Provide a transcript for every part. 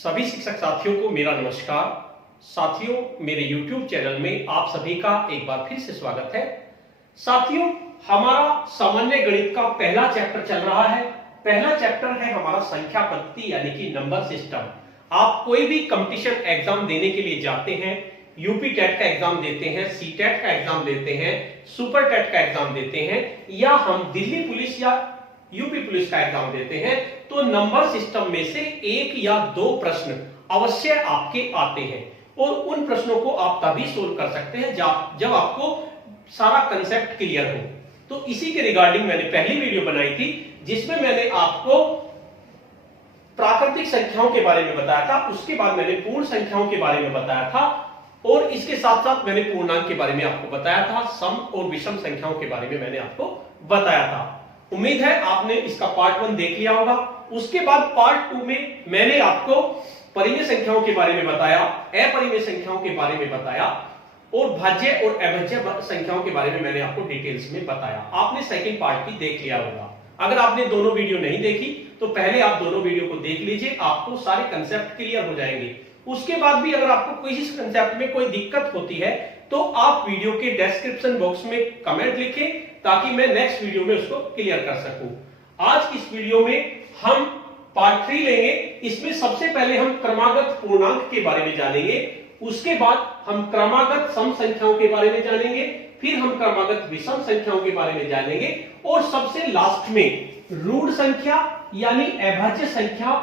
सभी शिक्षक साथियों को मेरा नमस्कार। साथियों, मेरे YouTube चैनल में आप सभी का एक बार फिर से स्वागत है। साथियों, हमारा सामान्य गणित का पहला चैप्टर चल रहा है। पहला चैप्टर है हमारा संख्या पद्धति यानी कि नंबर सिस्टम। आप कोई भी कंपटीशन एग्जाम देने के लिए जाते हैं, यूपी टेट का एग्जाम देते हैं, सी टेट का एग्जाम देते हैं, सुपर टेट का एग्जाम देते हैं, या हम दिल्ली पुलिस या यूपी पुलिस का एग्जाम देते हैं, तो नंबर सिस्टम में से एक या दो प्रश्न अवश्य आपके आते हैं और उन प्रश्नों को आप तभी सोल्व कर सकते हैं जब आपको सारा कंसेप्ट क्लियर हो। तो इसी के रिगार्डिंग मैंने पहली वीडियो बनाई थी जिसमें मैंने आपको प्राकृतिक संख्याओं के बारे में बताया था, उसके बाद मैंने पूर्ण संख्याओं के बारे में बताया था और इसके साथ साथ मैंने पूर्णांक के बारे में आपको बताया था, सम और विषम संख्याओं के बारे में मैंने आपको बताया था। उम्मीद है आपने इसका पार्ट 1 देख लिया होगा। उसके बाद पार्ट 2 में मैंने आपको परिमेय संख्याओं के बारे में बताया, अपरिमेय संख्याओं के बारे में बताया और भाज्य और अभाज्य संख्याओं के बारे में मैंने आपको डिटेल्स में बताया। आपने सेकंड पार्ट भी देख लिया होगा। अगर आपने दोनों वीडियो नहीं देखी तो पहले आप दोनों वीडियो को देख लीजिए, आपको सारे कंसेप्ट क्लियर हो जाएंगे। उसके बाद भी अगर आपको कोई इस कंसेप्ट में कोई दिक्कत होती है तो आप वीडियो के डिस्क्रिप्शन बॉक्स में कमेंट लिखें ताकि मैं नेक्स्ट वीडियो में उसको क्लियर कर सकूं। आज इस वीडियो में हम पार्ट 3 लेंगे। इसमें सबसे पहले हम क्रमागत पूर्णांक के बारे में जानेंगे, उसके बाद हम क्रमागत सम संख्याओं के बारे में जानेंगे, फिर हम क्रमागत विषम संख्याओं के बारे में जानेंगे और सबसे लास्ट में रूढ़ संख्या यानी अभाज्य संख्या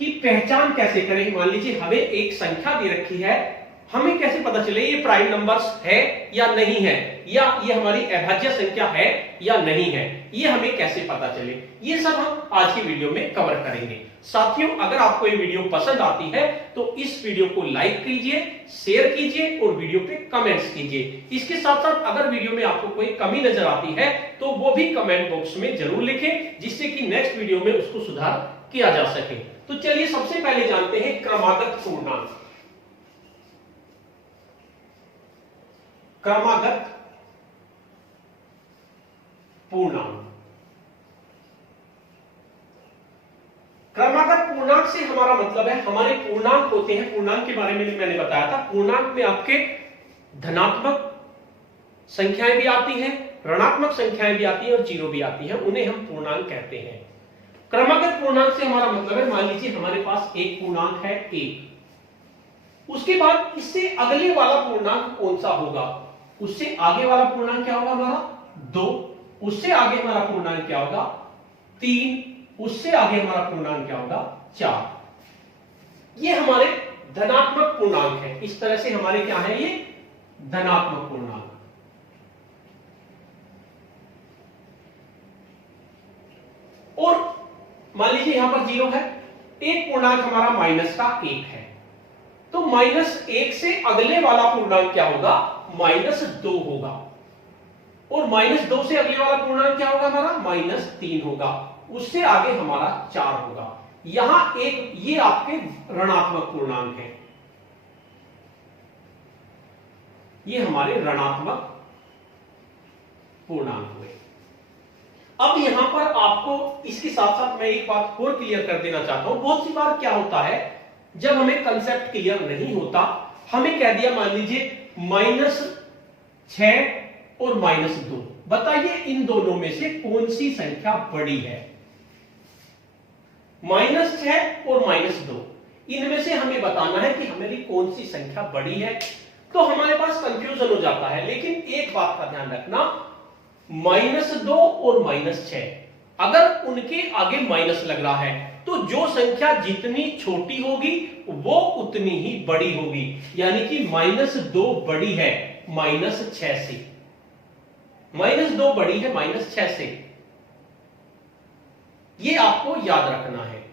की पहचान कैसे करें। मान लीजिए हमें एक संख्या दे रखी है, हमें कैसे पता चले ये प्राइम नंबर्स है या नहीं है, या ये हमारी अभाज्य संख्या है या नहीं है, ये हमें कैसे पता चले, ये सब हम आज की वीडियो में कवर करेंगे। साथियों, अगर आपको ये वीडियो पसंद आती है तो इस वीडियो को लाइक कीजिए, शेयर कीजिए और वीडियो पे कमेंट्स कीजिए। इसके साथ साथ अगर वीडियो में आपको कोई कमी नजर आती है तो वो भी कमेंट बॉक्स में जरूर लिखें, जिससे कि नेक्स्ट वीडियो में उसको सुधार किया जा सके। तो चलिए सबसे पहले जानते हैं क्रमागत पूर्णांक। क्रमागत पूर्णांक, क्रमागत पूर्णांक से हमारा मतलब है हमारे पूर्णांक होते हैं। पूर्णांक के बारे में मैंने बताया था, पूर्णांक में आपके धनात्मक संख्याएं भी आती हैं, ऋणात्मक संख्याएं भी आती हैं और जीरो भी आती हैं, उन्हें हम पूर्णांक कहते हैं। क्रमागत पूर्णांक से हमारा मतलब है, मान लीजिए हमारे पास एक पूर्णांक है 1, उसके बाद इससे अगले वाला पूर्णांक कौन सा होगा, उससे आगे वाला पूर्णांक क्या होगा हमारा 2, उससे आगे हमारा पूर्णांक क्या होगा 3, उससे आगे हमारा पूर्णांक क्या होगा 4। ये हमारे धनात्मक पूर्णांक है। इस तरह से हमारे क्या है, ये धनात्मक पूर्णांक। और मान लीजिए यहां पर 0 है, एक पूर्णांक हमारा माइनस का 1 है, तो -1 से अगले वाला पूर्णांक क्या होगा, -2 होगा, और -2 से अगले वाला पूर्णांक क्या होगा हमारा -3 होगा, उससे आगे हमारा 4 होगा। यहां एक ये आपके ऋणात्मक पूर्णांक है, ये हमारे ऋणात्मक पूर्णांक हुए। अब यहां पर आपको इसके साथ साथ मैं एक बात और क्लियर कर देना चाहता हूं। बहुत सी बार क्या होता है, जब हमें कंसेप्ट क्लियर नहीं होता, हमें कह दिया मान लीजिए -6 और -2, बताइए इन दोनों में से कौन सी संख्या बड़ी है। -6 और -2, इनमें से हमें बताना है कि हमारी कौन सी संख्या बड़ी है। तो हमारे पास कंफ्यूजन हो जाता है, लेकिन एक बात का ध्यान रखना, -2 और -6 अगर उनके आगे माइनस लग रहा है तो जो संख्या जितनी छोटी होगी वो उतनी ही बड़ी होगी, यानी कि -2 बड़ी है -6 से, -2 बड़ी है -6 से। ये आपको याद रखना है।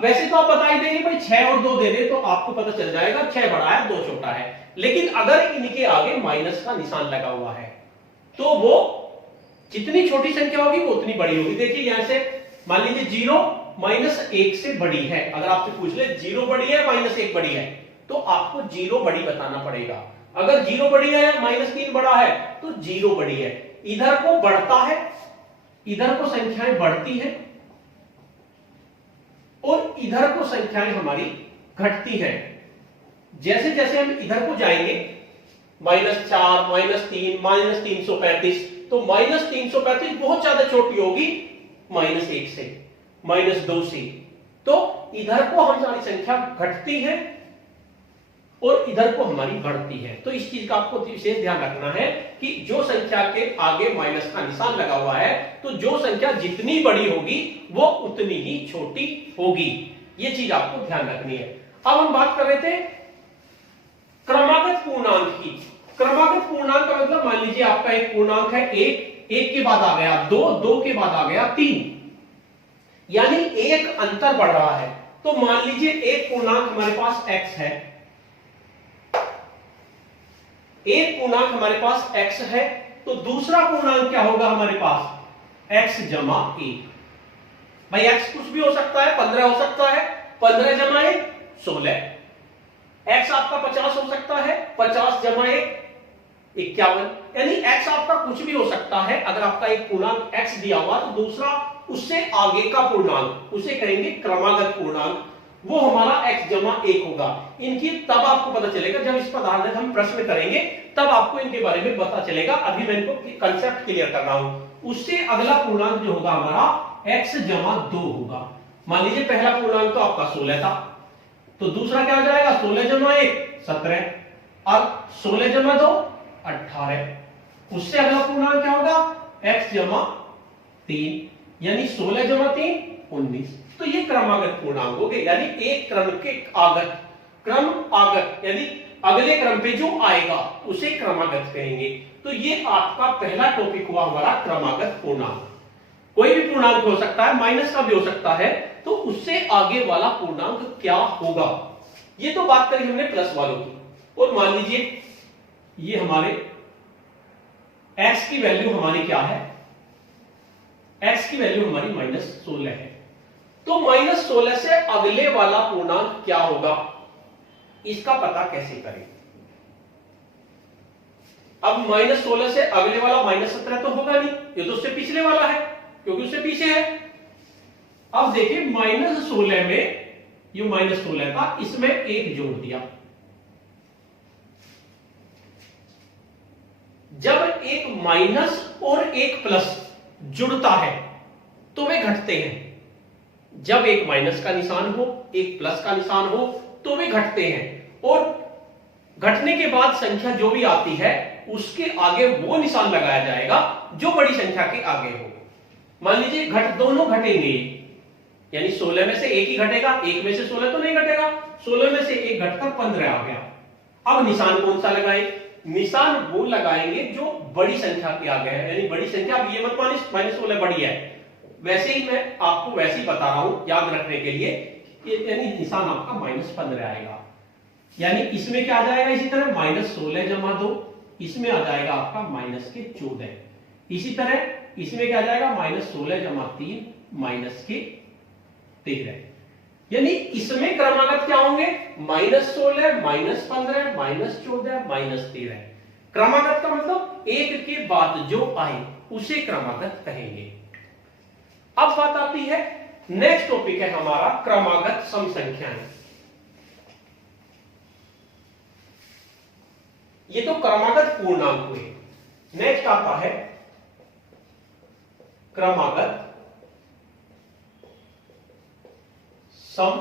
वैसे तो आप बता ही देंगे भाई 6 और 2 दे दे तो आपको पता चल जाएगा 6 बड़ा है 2 छोटा है, लेकिन अगर इनके आगे माइनस का निशान लगा हुआ है तो वो जितनी छोटी संख्या होगी वो उतनी बड़ी होगी। देखिए यहां से मान लीजिए 0 -1 से बड़ी है, अगर आपसे पूछ ले 0 बड़ी है -1 बड़ी है तो आपको 0 बड़ी बताना पड़ेगा। अगर 0 बड़ी है -3 बड़ा है तो 0 बड़ी है। इधर को बढ़ता है, इधर को संख्याएं बढ़ती हैं और इधर को संख्याएं हमारी घटती हैं। जैसे जैसे हम इधर को जाएंगे -4, -3, -335, तो -335 बहुत ज्यादा छोटी होगी -1 से, -2 से। तो इधर को हमारी संख्या घटती है और इधर को हमारी बढ़ती है। तो इस चीज का आपको विशेष ध्यान रखना है कि जो संख्या के आगे माइनस का निशान लगा हुआ है, तो जो संख्या जितनी बड़ी होगी वो उतनी ही छोटी होगी। ये चीज आपको ध्यान रखनी है। अब हम बात कर रहे थे क्रमागत पूर्णांक की। क्रमागत पूर्णांक का मतलब मान लीजिए आपका एक पूर्णांक है 1, 1 के बाद आ गया 2, 2 के बाद आ गया 3, यानी एक अंतर बढ़ रहा है। तो मान लीजिए एक पूर्णांक हमारे पास x है, एक पूर्णांक हमारे पास x है, तो दूसरा पूर्णांक क्या होगा हमारे पास x जमा 1। भाई x कुछ भी हो सकता है, 15 हो सकता है, 15 जमा 1 16। x आपका 50 हो सकता है, 50 जमा 1 51। यानी x आपका कुछ भी हो सकता है। अगर आपका एक पूर्णांक x दिया हुआ तो दूसरा उससे आगे का पूर्णांक उसे कहेंगे क्रमागत पूर्णांक, वो हमारा x जमा 1 होगा। इनकी तब आपको पता चलेगा जब इस पर आधारित हम प्रश्न करेंगे, तब आपको इनके बारे में पता चलेगा। अभी मैं इनको कंसेप्ट क्लियर कर रहा हूं। उससे अगला पूर्णांक जो होगा हमारा x जमा 2 होगा। मान लीजिए पहला पूर्णांक तो आपका 16 था, तो दूसरा क्या हो जाएगा 16 जमा 1 17 और 16 जमा 2 18। उससे अगला पूर्णांक क्या होगा x जमा 3, यानी 16 जमा 3 19। तो ये क्रमागत पूर्णांक हो गए, यानी एक क्रम के आगत, क्रम आगत यानी अगले क्रम पे जो आएगा उसे क्रमागत कहेंगे। तो ये आपका पहला टॉपिक हुआ हमारा क्रमागत पूर्णांक। कोई भी पूर्णांक हो सकता है, माइनस का भी हो सकता है, तो उससे आगे वाला पूर्णांक क्या होगा। ये तो बात करी हमने प्लस वालों की। और मान लीजिए ये हमारे x की वैल्यू हमारी क्या है, x की वैल्यू हमारी -16 है। तो -16 से अगले वाला पूर्णांक क्या होगा, इसका पता कैसे करें। अब -16 से अगले वाला -17 तो होगा नहीं, ये तो उससे पिछले वाला है क्योंकि उससे पीछे है। अब देखिए -16 में ये -16 था, इसमें 1 जोड़ दिया। जब एक माइनस और एक प्लस जुड़ता है तो वे घटते हैं। जब एक माइनस का निशान हो, एक प्लस का निशान हो, तो वे घटते हैं। और घटने के बाद संख्या जो भी आती है उसके आगे वो निशान लगाया जाएगा जो बड़ी संख्या के आगे हो। मान लीजिए दोनों घटेंगे, यानी 16 में से 1 ही घटेगा, 1 में से 16 तो नहीं घटेगा, 16 में से 1 घटकर 15 आ गया। अब निशान कौन सा लगाए, निशान वो लगाएंगे जो बड़ी संख्या के आगे है। यानी बड़ी संख्या, अब ये मत मानिए -16 बड़ी है, वैसे ही मैं आपको वैसे ही बता रहा हूं याद रखने के लिए, यानी निशान आपका -15 आएगा। यानी इसमें क्या आ जाएगा, इसी तरह -16 जमा 2, इसमें आ जाएगा आपका -14। इसी तरह इसमें क्या आ जाएगा -16 जमा 3 -13। यानी इसमें क्रमागत क्या होंगे -16 -15 -14 -13। क्रमागत का मतलब एक के बाद जो आए उसे क्रमागत कहेंगे। अब बात आती है, नेक्स्ट टॉपिक है हमारा क्रमागत सम संख्याएं। ये तो क्रमागत पूर्णांक हुए। नेक्स्ट आता है क्रमागत सम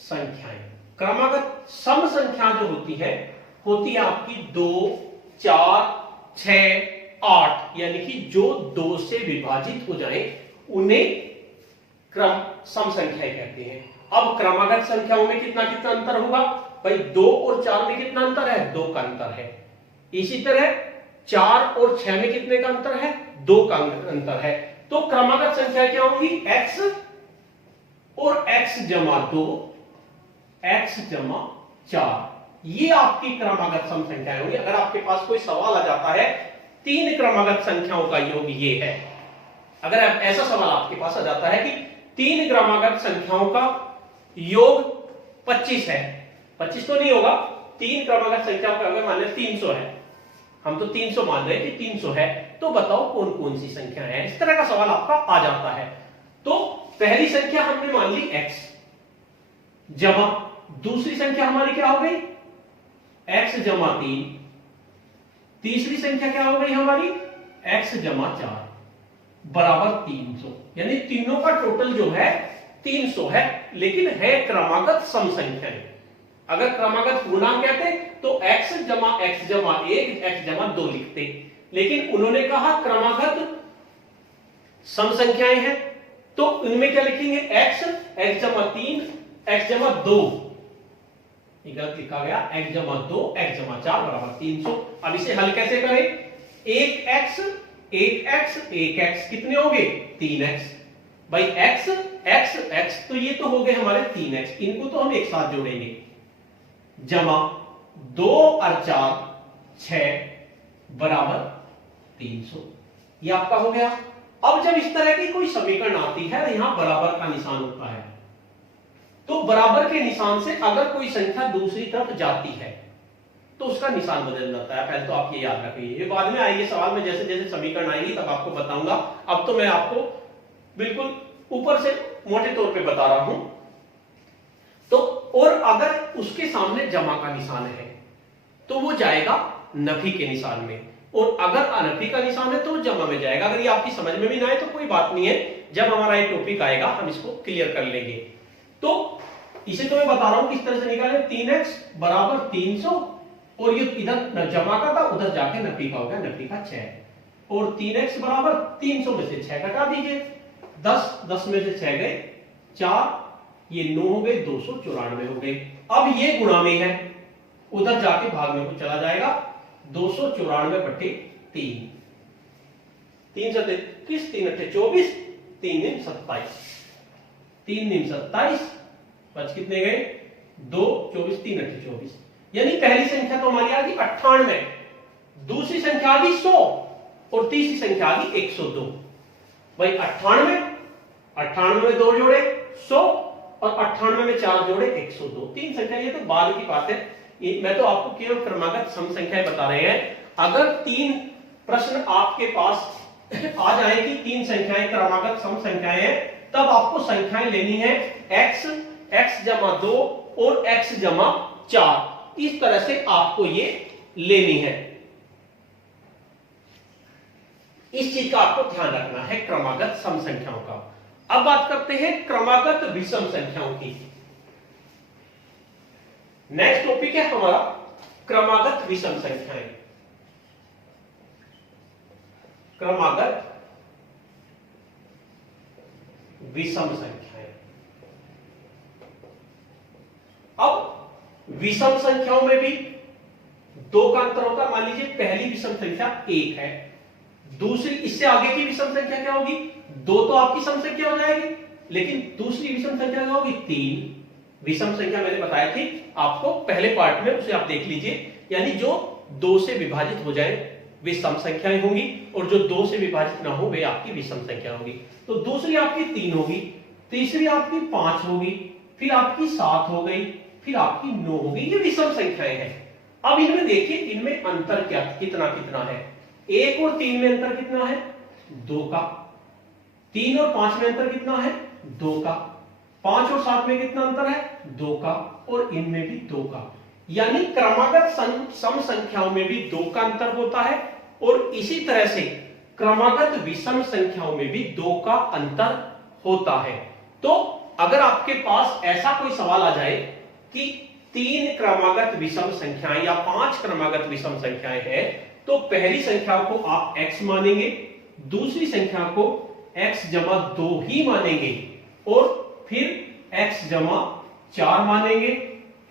संख्याएं। क्रमागत सम संख्या जो होती है आपकी 2 4 6 8, यानी कि जो 2 से विभाजित हो जाए उन्हें क्रम सम संख्याएं कहते हैं। अब क्रमागत संख्याओं में कितना कितना अंतर होगा, भाई 2 और 4 में कितना अंतर है, 2 का अंतर है। इसी तरह 4 और 6 में कितने का अंतर है, 2 का अंतर है। तो क्रमागत संख्या क्या होगी, x और x जमा 2, x जमा 4, ये आपकी क्रमागत सम संख्याएं होंगी। अगर आपके पास कोई सवाल आ जाता है 3 क्रमागत संख्याओं का योग ये है, अगर ऐसा सवाल आपके पास आ जाता है कि 3 क्रमागत संख्याओं का योग 25 है, 25 तो नहीं होगा, 3 क्रमागत संख्याओं का अगर मान लें 300 है, हम तो 300 मान रहे हैं कि 300 है, तो बताओ कौन कौन सी संख्या है। इस तरह का सवाल आपका आ जाता है। तो पहली संख्या हमने मान ली x, जमा दूसरी संख्या हमारी क्या हो गई x जमा 3, तीसरी संख्या क्या हो गई हमारी x जमा 4 बराबर 300, यानी तीनों का टोटल जो है 300 है, लेकिन है क्रमागत सम संख्याएं। अगर क्रमागत पूर्णांक कहते तो x जमा 1 x जमा 2 लिखते, लेकिन उन्होंने कहा क्रमागत सम संख्याएं हैं, तो इनमें क्या लिखेंगे x जमा 3 x जमा 2, गलत लिखा गया x जमा 2 x जमा 4 बराबर 300। अब इसे हल कैसे करें, 1x कितने हो गए 3x, भाई x x x तो ये तो हो गए हमारे 3x, इनको तो हम एक साथ जोड़ेंगे, जमा 2 और 4 6 बराबर 300, ये आपका हो गया। अब जब इस तरह की कोई समीकरण आती है, यहां बराबर का निशान होता है, तो बराबर के निशान से अगर कोई संख्या दूसरी तरफ जाती है तो उसका निशान बदल जाता है। पहले तो आप ये याद रखिए, ये बाद में आएंगे सवाल में, जैसे जैसे समीकरण आएंगी तब आपको बताऊंगा। अब तो मैं आपको बिल्कुल ऊपर से मोटे तौर पे बता रहा हूं। तो और अगर उसके सामने जमा का निशान है तो वो जाएगा नफी के निशान में, और अगर अनफी का निशान है तो जमा में जाएगा। अगर ये आपकी समझ में भी ना आए तो कोई बात नहीं है, जब हमारा ये टॉपिक आएगा हम इसको क्लियर कर लेंगे। तो इसे तो मैं बता रहा हूं किस तरह से निकाले, 3x बराबर 300, और ये इधर जमा का था उधर जाके नफी का हो गया, नफी का 6, और 3x बराबर 300 में से 6 घटा दीजिए, 10 में से 6 गए 4, ये 9 हो गए, 294 हो गए। अब ये गुणा में है, उधर जाके भाग में को चला जाएगा, 294 बटे 3, 3 से 30, 3 अट्ठे 24, 3 दिन 27, 3 दिन 27, बच कितने गए 2, 24, 3 अट्ठे 24, यानी पहली संख्या तो हमारी आ गई 98, दूसरी संख्या आ गई 100, और तीसरी संख्या आ गई 102। भाई 98 में 2 जोड़े 100, और 98 में 4 जोड़े 102, तीन संख्या। ये तो बाद की बात है, मैं तो आपको केवल क्रमागत सम संख्याएं बता रहे हैं। अगर 3 प्रश्न आपके पास आ जाए कि 3 संख्याएं क्रमागत सम संख्याएं हैं, तब आपको संख्याएं लेनी है x जमा 2 और x जमा 4, इस तरह से आपको ये लेनी है। इस चीज का आपको ध्यान रखना है क्रमागत सम संख्याओं का। अब बात करते हैं क्रमागत विषम संख्याओं की। नेक्स्ट टॉपिक है हमारा क्रमागत विषम संख्याएं। क्रमागत विषम संख्याएं। अब विषम संख्याओं में भी 2 का अंतर होता है। मान लीजिए पहली विषम संख्या 1 है, दूसरी इससे आगे की विषम संख्या क्या होगी 2, तो आपकी सम संख्या हो जाएगी, लेकिन दूसरी विषम संख्या क्या होगी 3। विषम संख्या मैंने बताई थी आपको पहले पार्ट में, उसे आप देख लीजिए। यानी जो 2 से विभाजित हो जाए वे सम संख्याएं होंगी, और जो 2 से विभाजित ना हो वे आपकी विषम संख्या होगी। तो दूसरी आपकी 3 होगी, तीसरी आपकी 5 होगी, फिर आपकी 7 हो गई, फिर आपकी 9 होगी। ये विषम संख्याएं हैं। अब इनमें देखिए, इनमें अंतर क्या कितना कितना है। 1 और 3 में अंतर कितना है 2 का, 3 और 5 में अंतर कितना है 2 का, 5 और 7 में कितना अंतर है 2 का, और इनमें भी 2 का। यानी क्रमागत सम संख्याओं में भी 2 का अंतर होता है, और इसी तरह से क्रमागत विषम संख्याओं में भी 2 का अंतर होता है। तो अगर आपके पास ऐसा कोई सवाल आ जाए कि 3 क्रमागत विषम संख्याएं या 5 क्रमागत विषम संख्याएं हैं, तो पहली संख्या को आप x मानेंगे, दूसरी संख्या को x जमा 2 ही मानेंगे, और फिर x जमा 4 मानेंगे,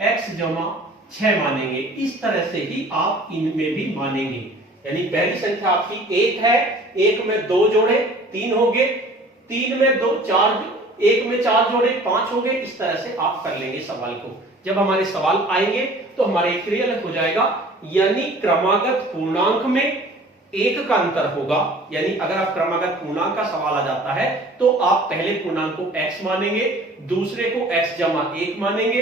x जमा 6 मानेंगे। इस तरह से ही आप इनमें भी मानेंगे। यानी पहली संख्या आपकी 1 है, 1 में 2 जोड़े 3 हो गए, 3 में 2 4, 1 में 4 जोड़े 5 हो गए। इस तरह से आप कर लेंगे सवाल को। जब हमारे सवाल आएंगे तो हमारे क्लियर हो जाएगा। यानी क्रमागत पूर्णांक में 1 का अंतर होगा। यानी अगर आप क्रमागत पूर्णांक का सवाल आ जाता है तो आप पहले पूर्णांक को x मानेंगे, दूसरे को x जमा 1 मानेंगे,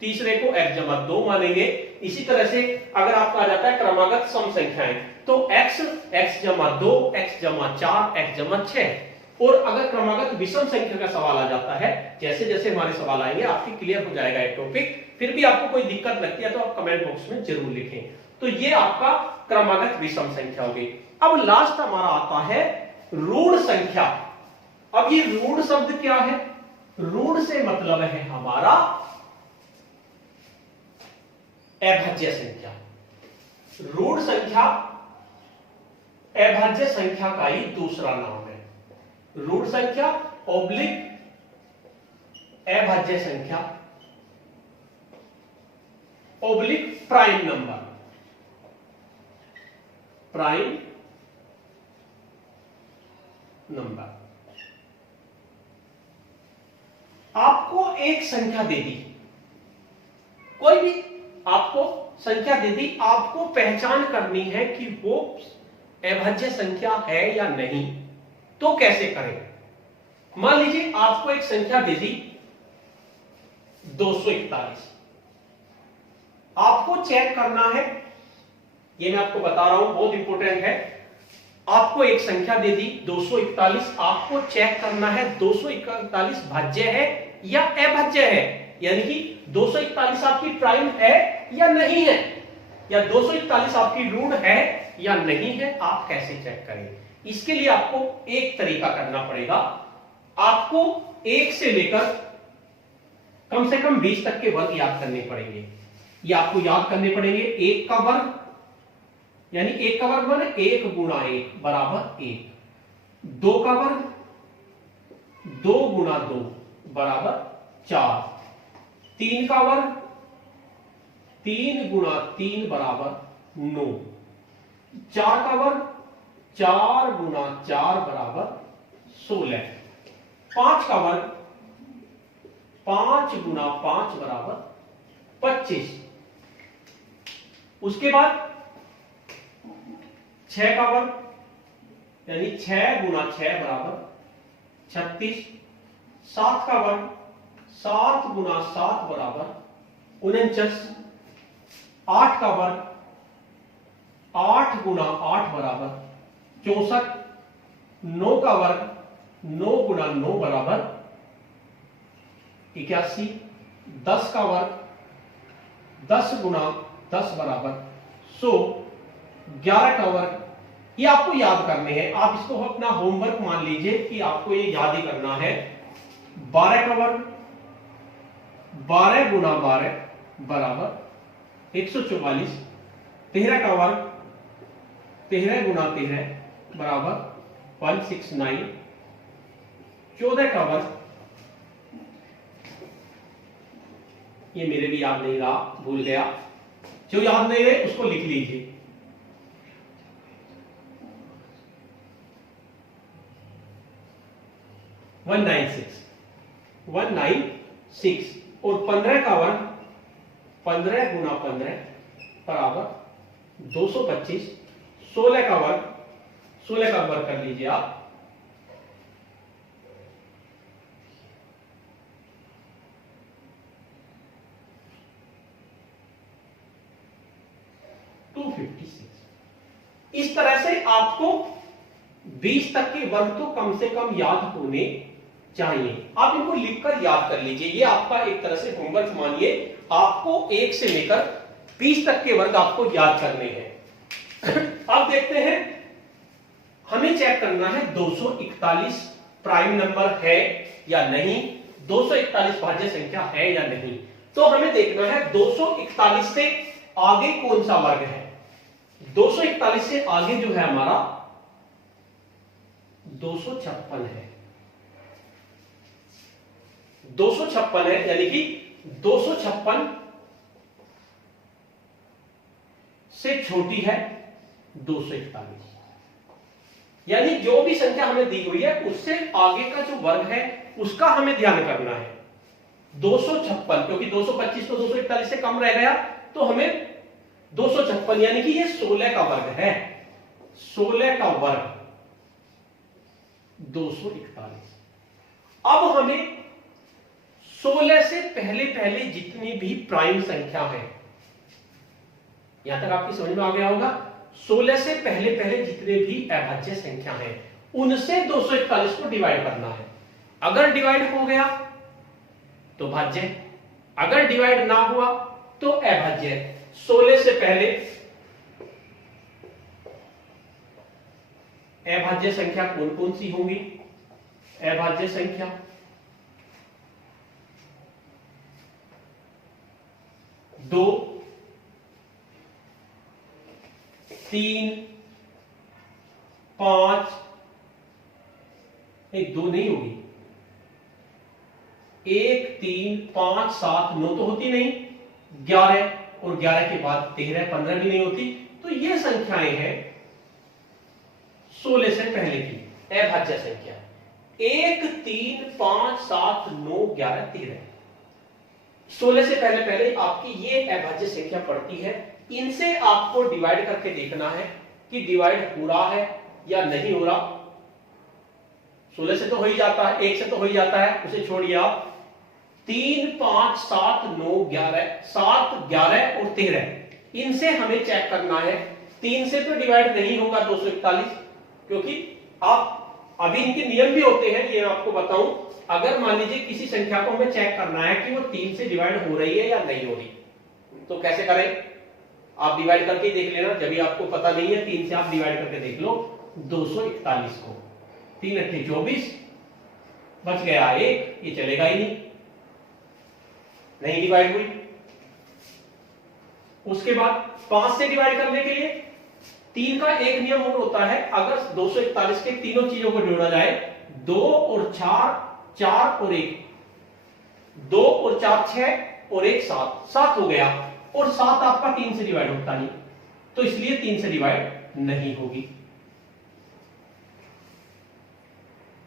तीसरे को x जमा 2 मानेंगे। इसी तरह से अगर आपका आ जाता है क्रमागत सम संख्याएं, तो x जमा 2, x जमा 4, x जमा 6, और अगर क्रमागत विषम संख्या का सवाल आ जाता है, जैसे जैसे हमारे सवाल आएंगे आपकी क्लियर हो जाएगा एक टॉपिक। फिर भी आपको कोई दिक्कत लगती है तो आप कमेंट बॉक्स में जरूर लिखें। तो ये आपका क्रमागत विषम संख्या होगी। अब लास्ट हमारा आता है ऋण संख्या। अब ये ऋण शब्द क्या है? ऋण से मतलब है हमारा अभाज्य संख्या। ऋण संख्या अभाज्य संख्या का ही दूसरा नाम है। ऋण संख्या ओब्लिक अभाज्य संख्या oblique prime number. Prime number. आपको एक संख्या दे दी, कोई भी आपको संख्या दे दी, आपको पहचान करनी है कि वो अभाज्य संख्या है या नहीं। तो कैसे करें? मान लीजिए आपको एक संख्या दे दी 241, आपको चेक करना है, ये मैं आपको बता रहा हूं, बहुत इंपॉर्टेंट है। आपको एक संख्या दे दी 241, आपको चेक करना है 241 भाज्य है या अभाज्य है, यानी कि 241 आपकी प्राइम है या नहीं है, या 241 आपकी ऋण है या नहीं है। आप कैसे चेक करें? इसके लिए आपको एक तरीका करना पड़ेगा। आपको 1 से लेकर कम से कम 20 तक के वर्ग याद करने पड़ेंगे। ये आपको याद करने पड़ेंगे। 1 का वर्ग यानी 1 का वर्ग माने 1 गुणा 1 बराबर 1। 2 का वर्ग 2 गुणा 2 बराबर 4। 3 का वर्ग 3 गुणा 3 बराबर 9। 4 का वर्ग 4 गुणा 4 बराबर 16। 5 का वर्ग 5 गुणा 5 बराबर 25। उसके बाद 6 का वर्ग यानी 6 गुणा 6 बराबर 36। 7 का वर्ग 7 गुणा 7 बराबर 49। 8 का वर्ग 8 गुणा 8 बराबर 64। 9 का वर्ग 9 गुणा 9 बराबर 81। 10 का वर्ग 10 गुणा 10 बराबर 100। 11 का वर्ग, ये आपको याद करने हैं, आप इसको अपना होमवर्क मान लीजिए कि आपको ये याद ही करना है। 12 का वर्ग 12 गुणा 12 बराबर 144। 13 का वर्ग 13 गुणा 13 बराबर 169। 14 का वर्ग, ये मेरे भी याद नहीं रहा, भूल गया, जो याद नहीं है उसको लिख लीजिए। 196 और 15 का वर्ग 15 गुणा 15 बराबर 225। 16 का वर्ग कर लीजिए आप, इस तरह से आपको 20 तक के वर्ग तो कम से कम याद होने चाहिए। आप इनको लिखकर याद कर लीजिए। ये आपका एक तरह से होमवर्क मानिए। आपको 1 से लेकर 20 तक के वर्ग आपको याद करने हैं। अब देखते हैं, हमें चेक करना है 241 प्राइम नंबर है या नहीं, 241 भाज्य संख्या है या नहीं। तो हमें देखना है 241 से आगे कौन सा वर्ग है। 241 से आगे जो है हमारा 256 है। 256 है, यानी कि 256 से छोटी है 241, यानी जो भी संख्या हमें दी हुई है उससे आगे का जो वर्ग है उसका हमें ध्यान करना है। 256, क्योंकि 225 तो 241 से कम रह गया, तो हमें 256 यानी कि ये 16 का वर्ग है। 16 का वर्ग 241। अब हमें 16 से पहले पहले जितनी भी प्राइम संख्या है, यहां तक आपकी समझ में आ गया होगा। 16 से पहले पहले जितने भी अभाज्य संख्या हैं उनसे 241 को डिवाइड करना है। अगर डिवाइड हो गया तो भाज्य, अगर डिवाइड ना हुआ तो अभाज्य है। 16 से पहले अभाज्य संख्या कौन कौन सी होंगी? अभाज्य संख्या 2, 3, 5, नहीं 2 नहीं होगी, 1, 3, 5, 7, 9 तो होती नहीं, 11 और 11 के बाद 13, 15 भी नहीं होती। तो ये संख्याएं हैं 16 से पहले की अभाज्य संख्या। 1, 3, 5, 7, 9, 11, 13, 16 से पहले पहले आपकी ये अभाज्य संख्या पड़ती है। इनसे आपको डिवाइड करके देखना है कि डिवाइड हो रहा है या नहीं हो रहा। 16 से तो हो ही जाता है, 1 से तो हो ही जाता है, उसे छोड़िए आप। 3, 5, 7, 9, 11, 7, 11 और 13, इनसे हमें चेक करना है। 3 से तो डिवाइड नहीं होगा 241, क्योंकि आप अभी इनके नियम भी होते हैं, ये आपको बताऊं। अगर मान लीजिए किसी संख्या को हमें चेक करना है कि वो 3 से डिवाइड हो रही है या नहीं हो रही, तो कैसे करें? आप डिवाइड करके देख लेना। जब भी आपको पता नहीं है, 3 से आप डिवाइड करके देख लो 241 को। 3 8 24, बच गया 1, ये चलेगा ही नहीं डिवाइड हुई। उसके बाद 5 से डिवाइड करने के लिए 3 का एक नियम और होता है। अगर 241 के तीनों चीजों को जोड़ा जाए, 2 और 4, 4 और 1, 2 और 4 6 और 1 7, 7 हो गया। और 7 आपका 3 से डिवाइड होता नहीं, तो इसलिए 3 से डिवाइड नहीं होगी।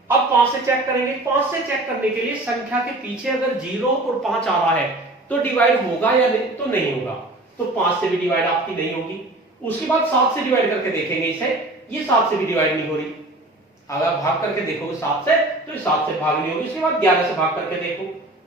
अब 5 से चेक करेंगे। 5 से चेक करने के लिए संख्या के पीछे अगर 0 और 5 आ रहा है तो डिवाइड होगा या नहीं? तो नहीं होगा, तो 5 से भी डिवाइड आपकी नहीं होगी। उसके बाद 7 से डिवाइड करके देखेंगे इसे, ये 7 से भी डिवाइड नहीं हो रही। अगर भाग करके देखोगे 7 से, तो ये 7 से भाग नहीं होगी। उसके बाद 11 से भाग करके देखो,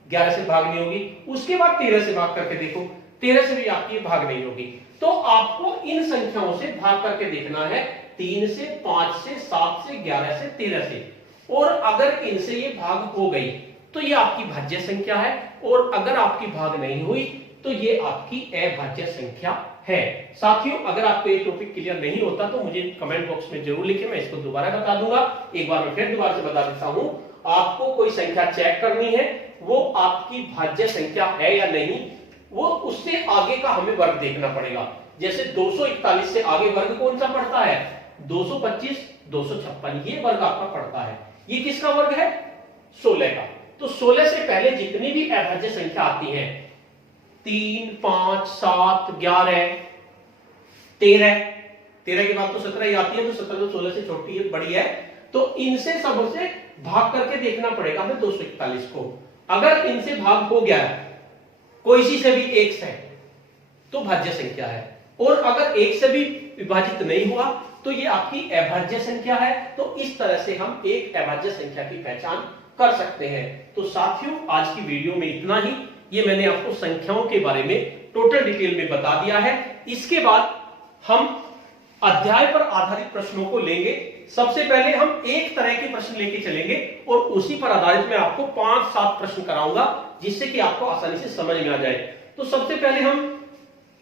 11 से भाग नहीं होगी। उसके बाद 13 से भाग करके देखो, 13 से भी आपकी भाग नहीं होगी। तो आपको इन संख्याओं से भाग करके देखना है, 3 से, 5 से, 7 से, 11 से, 13 से। और अगर इनसे ये भाग हो गई तो ये आपकी भाज्य संख्या है, और अगर आपकी भाग नहीं हुई तो ये आपकी अभाज्य संख्या है। साथियों, अगर आपको ये टॉपिक क्लियर नहीं होता तो मुझे कमेंट बॉक्स में जरूर लिखें, मैं इसको दोबारा बता दूंगा। एक बार मैं फिर दोबारा से बता देता हूं। आपको कोई संख्या चेक करनी है, वो आपकी भाज्य संख्या है या नहीं, वो उससे आगे का हमें वर्ग देखना पड़ेगा। जैसे 241 से आगे वर्ग कौन सा पड़ता है? 225, 256, ये वर्ग आपका पड़ता है। ये किसका वर्ग है? 16 का। तो 16 से पहले जितनी भी अभाज्य संख्या आती है, 3, 5, 7, 11, 13, 13 के बाद तो 17 ही आती है, तो 17 तो 16 से छोटी है, बड़ी है। तो इनसे सबसे भाग करके देखना पड़ेगा हमें 241 को। अगर इनसे भाग हो गया कोई सी से भी 1 से, तो भाज्य संख्या है। और अगर 1 से भी विभाजित नहीं हुआ तो ये आपकी अभाज्य संख्या है। तो इस तरह से हम एक अभाज्य संख्या की पहचान कर सकते हैं। तो साथियों, आज की वीडियो में इतना ही। ये मैंने आपको संख्याओं के बारे में टोटल डिटेल में बता दिया है। इसके बाद हम अध्याय पर आधारित प्रश्नों को लेंगे। सबसे पहले हम एक तरह के प्रश्न लेके चलेंगे और उसी पर आधारित मैं आपको 5-7 प्रश्न कराऊंगा, जिससे कि आपको आसानी से समझ में आ जाए। तो सबसे पहले हम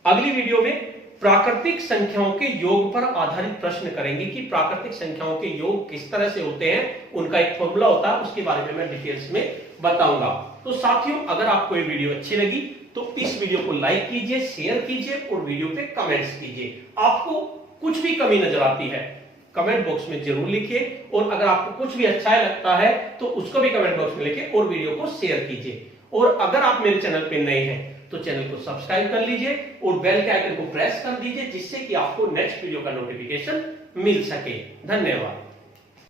अगली वीडियो में प्राकृतिक संख्याओं के योग पर आधारित प्रश्न करेंगे कि प्राकृतिक संख्याओं के योग किस तरह से होते हैं, उनका एक फॉर्मूला होता है, उसके बारे में मैं डिटेल्स में बताऊंगा। तो साथियों, अगर आपको ये वीडियो अच्छी लगी तो इस वीडियो को लाइक कीजिए, शेयर कीजिए और वीडियो पे कमेंट्स कीजिए। आपको कुछ भी कमी नजर आती है कमेंट बॉक्स में जरूर लिखिए, और अगर आपको कुछ भी अच्छा लगता है तो उसको भी कमेंट बॉक्स में लिखिए और वीडियो को शेयर कीजिए। और अगर आप मेरे चैनल पे नए हैं तो चैनल को सब्सक्राइब कर लीजिए और बेल के आइकन को प्रेस कर दीजिए, जिससे कि आपको नेक्स्ट वीडियो का नोटिफिकेशन मिल सके। धन्यवाद।